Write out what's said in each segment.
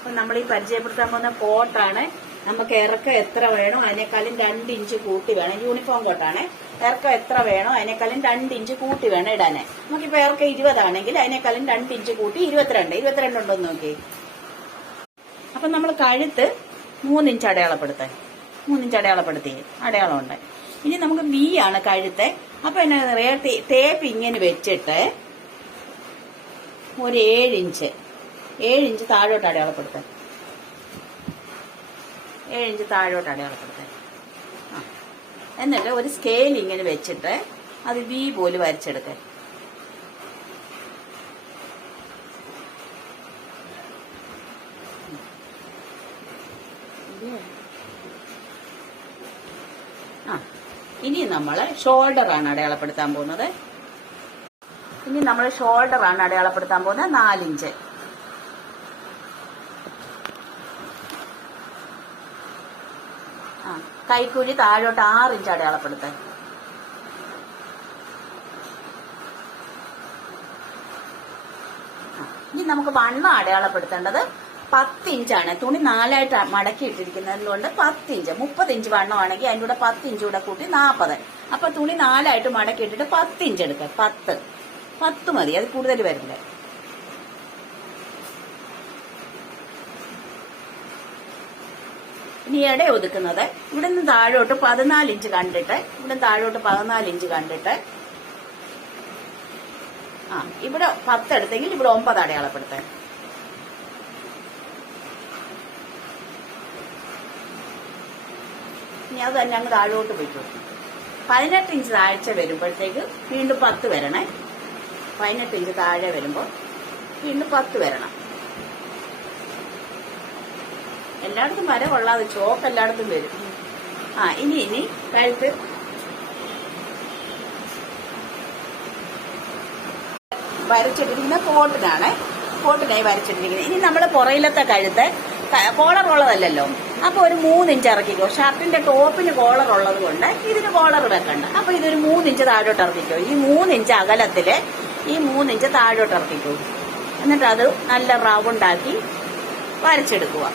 അപ്പൊ നമ്മൾ ഈ പരിചയപ്പെടുത്താൻ പോകുന്ന കോട്ടാണ്. നമുക്ക് ഇറക്കം എത്ര വേണോ അതിനേക്കാളും 2 ഇഞ്ച് കൂട്ടി വേണം. യൂണിഫോം കോട്ടാണ്. ഇറക്കം എത്ര വേണോ അതിനേക്കാളും 2 ഇഞ്ച് കൂട്ടി വേണം ഇടാന്. നമുക്കിപ്പോ ഇറക്കം 20 ആണെങ്കിൽ അതിനേക്കാളും 2 ഇഞ്ച് കൂട്ടി 22 ഉണ്ടോന്ന് നോക്കി. അപ്പൊ നമ്മൾ കഴുത്ത് 3 ഇഞ്ച് അടയാളപ്പെടുത്താൻ 3 ഇഞ്ച് അടയാളപ്പെടുത്തി അടയാളം ഉണ്ട്. ഇനി നമുക്ക് വി ആണ് കഴുത്ത്. അപ്പൊ എന്നാ പറയാ, തേപ്പ് ഇങ്ങനെ വെച്ചിട്ട് ഒരു 7 ഇഞ്ച് താഴോട്ട് അടയാളപ്പെടുത്താൻ 7 ഇഞ്ച് താഴോട്ട് അടയാളപ്പെടുത്താൻ. എന്നിട്ട് ഒരു സ്കെയിൽ ഇങ്ങനെ വെച്ചിട്ട് അത് വി പോലെ വരച്ചെടുക്കാൻ. ഇനി നമ്മൾ ഷോൾഡർ ആണ് അടയാളപ്പെടുത്താൻ പോകുന്നത്. 4 ഇഞ്ച്. കൈക്കുഴി താഴോട്ട് 6 ഇഞ്ച് അടയാളപ്പെടുത്താൻ. ഇനി നമുക്ക് വണ്ണം അടയാളപ്പെടുത്തേണ്ടത് 10 ഇഞ്ചാണ്. തുണി 4ആയിട്ട് മടക്കി ഇട്ടിരിക്കുന്നതുകൊണ്ട് 10 ഇഞ്ച്. 30 ഇഞ്ച് വണ്ണമാണെങ്കിൽ അതിൻ്റെ കൂടെ 10 ഇഞ്ച് കൂടെ കൂട്ടി 40. അപ്പൊ തുണി 4ആയിട്ട് മടക്കി ഇട്ടിട്ട് 10 ഇഞ്ച് എടുക്കാം. 10 മതി, അത് കൂടുതൽ വരില്ല. ഇനി ഇട ഒതുക്കുന്നത് ഇവിടെ നിന്ന് താഴോട്ട് 14 ഇഞ്ച് കണ്ടിട്ട് ഇവിടെ 10 എടുത്തെങ്കിൽ ഇവിടെ 9 അടയാളപ്പെടുത്താൻ. ഇനി അത് തന്നെ അങ്ങ് താഴോട്ട് പോയിക്കോ. 18 ഇഞ്ച് താഴ്ച വരുമ്പോഴത്തേക്ക് വീണ്ടും 10 വരണേ. 18 ഇഞ്ച് താഴെ വരുമ്പോൾ വീണ്ടും 10 വരണം. എല്ലായിടത്തും വര കൊള്ളാതെ ചോക്ക് എല്ലായിടത്തും വരും. ഇനി കഴുത്ത് വരച്ചിട്ടിരിക്കുന്ന കോട്ടിനായി വരച്ചിട്ടിരിക്കുന്നത്. ഇനി നമ്മൾ പുറയിലത്തെ കഴുത്ത് കോളർ ഉള്ളതല്ലോ, അപ്പൊ ഒരു 3 ഇഞ്ച് ഇറക്കിക്കോ. ഷർട്ടിന്റെ ടോപ്പിന് കോളർ ഉള്ളത് കൊണ്ട് ഇതിന് കോളർ വെക്കണ്ട. അപ്പൊ ഇതൊരു 3 ഇഞ്ച് താഴോട്ട് ഇറക്കിക്കോ. ഈ 3 ഇഞ്ച് അകലത്തില് ഈ 3 ഇഞ്ച് താഴോട്ട് ഇറക്കിക്കോ. എന്നിട്ട് അത് നല്ല റൗണ്ടാക്കി വരച്ചെടുക്കുക.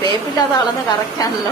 തേപ്പില്ലാതെ അളന്ന് കറക്റ്റാണല്ലോ.